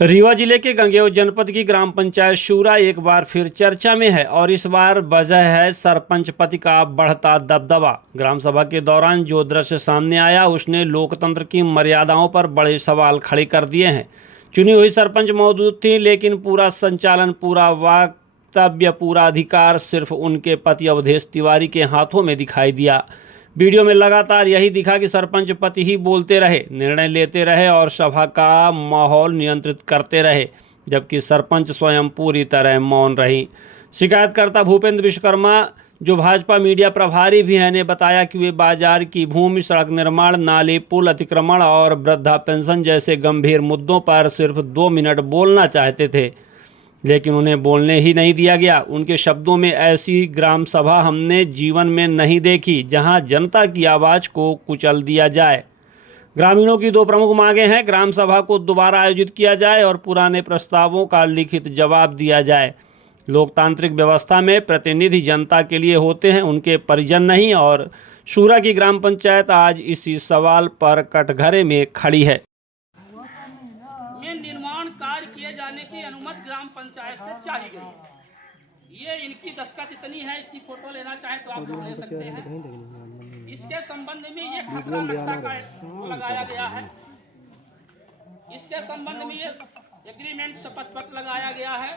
रीवा जिले के गंगेऊ जनपद की ग्राम पंचायत शूरा एक बार फिर चर्चा में है और इस बार वजह है सरपंच पति का बढ़ता दबदबा। ग्राम सभा के दौरान जो दृश्य सामने आया उसने लोकतंत्र की मर्यादाओं पर बड़े सवाल खड़े कर दिए हैं। चुनी हुई सरपंच मौजूद थी, लेकिन पूरा संचालन, पूरा वक्तव्य, पूरा अधिकार सिर्फ उनके पति अवधेश तिवारी के हाथों में दिखाई दिया। वीडियो में लगातार यही दिखा कि सरपंच पति ही बोलते रहे, निर्णय लेते रहे और सभा का माहौल नियंत्रित करते रहे, जबकि सरपंच स्वयं पूरी तरह मौन रही। शिकायतकर्ता भूपेंद्र विश्वकर्मा, जो भाजपा मीडिया प्रभारी भी हैं, ने बताया कि वे बाजार की भूमि, सड़क निर्माण, नाले, पुल अतिक्रमण और वृद्धा पेंशन जैसे गंभीर मुद्दों पर सिर्फ 2 मिनट बोलना चाहते थे, लेकिन उन्हें बोलने ही नहीं दिया गया। उनके शब्दों में, ऐसी ग्राम सभा हमने जीवन में नहीं देखी जहां जनता की आवाज़ को कुचल दिया जाए। ग्रामीणों की 2 प्रमुख मांगें हैं: ग्राम सभा को दोबारा आयोजित किया जाए और पुराने प्रस्तावों का लिखित जवाब दिया जाए। लोकतांत्रिक व्यवस्था में प्रतिनिधि जनता के लिए होते हैं, उनके परिजन नहीं, और शूरा की ग्राम पंचायत आज इसी सवाल पर कटघरे में खड़ी है। निर्माण कार्य किए जाने की अनुमति ग्राम पंचायत से चाहिए गई। ये इनकी दस्तखत इतनी है, इसकी फोटो लेना चाहे तो आप लोग ले सकते हैं। इसके संबंध में ये खसरा नक्शा का लगाया गया है। इसके संबंध में ये एग्रीमेंट, शपथ पत्र लगाया गया है।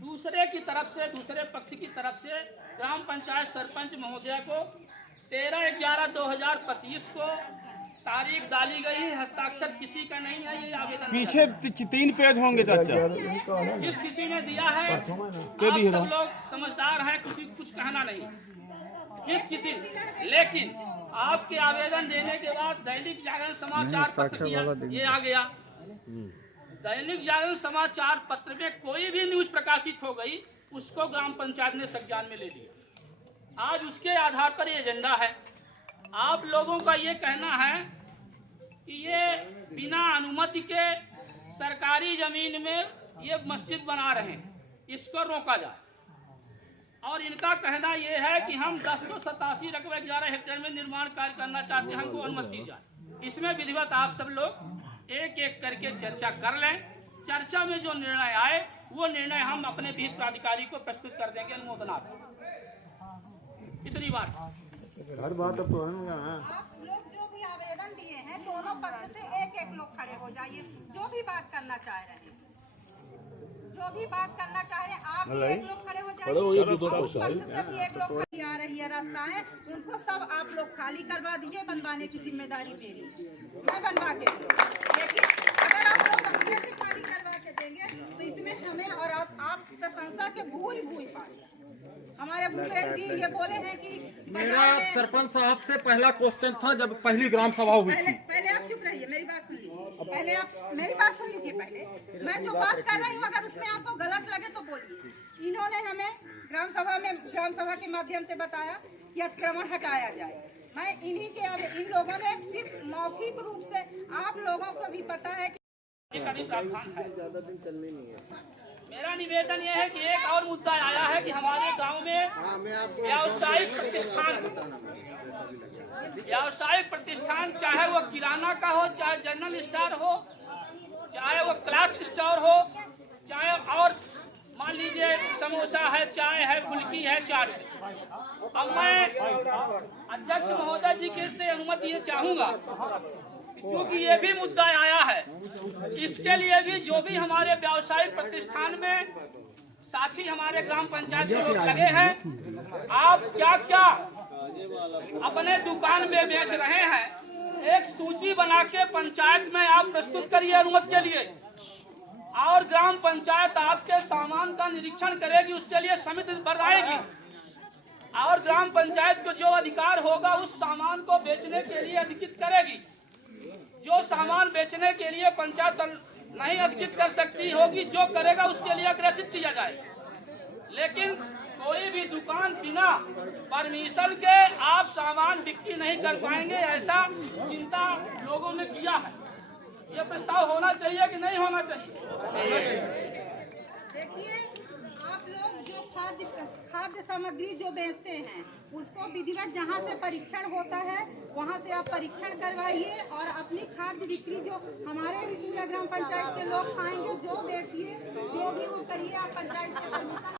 दूसरे की तरफ से, दूसरे पक्ष की तरफ से ग्राम पंचायत सरपंच महोदया को 13/11/2025 को तारीख डाली गई है। हस्ताक्षर किसी का नहीं है। ये आवेदन पीछे 3 पेज होंगे चाचा, जिस किसी ने दिया है, आप सब लोग समझदार हैं, कुछ कहना नहीं, जिस किसी। लेकिन आपके आवेदन देने के बाद दैनिक जागरण समाचार पत्र दिया, ये आ गया। दैनिक जागरण समाचार पत्र में कोई भी न्यूज प्रकाशित हो गई, उसको ग्राम पंचायत ने संज्ञान में ले लिया। आज उसके आधार पर ये एजेंडा है। आप लोगों का ये कहना है कि ये बिना अनुमति के सरकारी जमीन में ये मस्जिद बना रहे हैं, इसको रोका जाए। और इनका कहना ये है कि हम 1087 रकबे 11 हेक्टेयर में निर्माण कार्य करना चाहते हैं, हमको अनुमति दी जाए। इसमें विधिवत आप सब लोग एक एक करके चर्चा कर लें। चर्चा में जो निर्णय आए वो निर्णय हम अपने विहित प्राधिकारी को प्रस्तुत कर देंगे अनुमोदनार्थ। इतनी बात। हर बात अब तो है ना। आप लोग जो भी आवेदन दिए हैं, दोनों पक्ष से एक एक लोग खड़े हो जाइए। जो भी बात करना चाह रहे हैं, जो भी बात करना चाह रहे हैं, आप भी एक लोग खड़े हो जाइए। उस पक्ष से भी एक लोग खड़ी आ रही है रास्ताएं, उनको सब आप लोग खाली करवा दीजिए। बनवाने की जिम्मेदारी मेरी, मैं बनवा के दूंगी। लेकिन अगर आप लोग अच्छे से खाली करवा के देंगे तो इसमें हमें और आप प्रशंसा के भूल पाएंगे। हमारे भूपेश जी ये बोले हैं कि मेरा सरपंच साहब से पहला क्वेश्चन था जब पहली ग्राम सभा हुई थी। पहले आप चुप रहिए, मेरी बात सुन लीजिए। पहले आप मेरी बात सुन लीजिए। पहले मैं जो बात कर रही हूँ, अगर उसमें आपको गलत लगे तो बोलिए। इन्होंने हमें ग्राम सभा के माध्यम से बताया कि अतिक्रमण हटाया जाए। मैं इन लोगों ने सिर्फ मौखिक रूप से, आप लोगों को भी पता है कि ज्यादा दिन चलने नहीं है। मेरा निवेदन यह है कि एक और मुद्दा आया है कि हमारे गांव में व्यावसायिक प्रतिष्ठान, चाहे वो किराना का हो, चाहे जनरल स्टोर हो, चाहे वो क्लॉथ स्टोर हो, चाहे और मान लीजिए समोसा है, चाय है, फुल्की है, चाट है। अब मैं अध्यक्ष महोदय जी के से अनुमति ये चाहूंगा, क्योंकि ये भी मुद्दा आया है, इसके लिए भी जो भी हमारे व्यावसायिक प्रतिष्ठान में साथी हमारे ग्राम पंचायत के लोग लगे हैं, आप क्या क्या अपने दुकान में बेच रहे हैं, एक सूची बना के पंचायत में आप प्रस्तुत करिए अनुमति के लिए। और ग्राम पंचायत आपके सामान का निरीक्षण करेगी, उसके लिए समिति बनाएगी और ग्राम पंचायत को जो अधिकार होगा उस सामान को बेचने के लिए अधिकृत करेगी। जो सामान बेचने के लिए पंचायत नहीं अधिकृत कर सकती होगी, जो करेगा उसके लिए अग्रेसित किया जाए। लेकिन कोई भी दुकान बिना परमिशन के आप सामान बिक्री नहीं कर पाएंगे, ऐसा चिंता लोगों ने किया है। ये प्रस्ताव होना चाहिए कि नहीं होना चाहिए? देखिए, आप लोग जो खाद्य सामग्री जो बेचते हैं उसको विधिवत जहाँ से परीक्षण होता है वहाँ से आप परीक्षण करवाइए और अपनी खाद्य बिक्री जो हमारे भी सूर्या ग्राम पंचायत के लोग खाएंगे जो बेचिए जो भी वो करिए आप पंचायत से परमिशन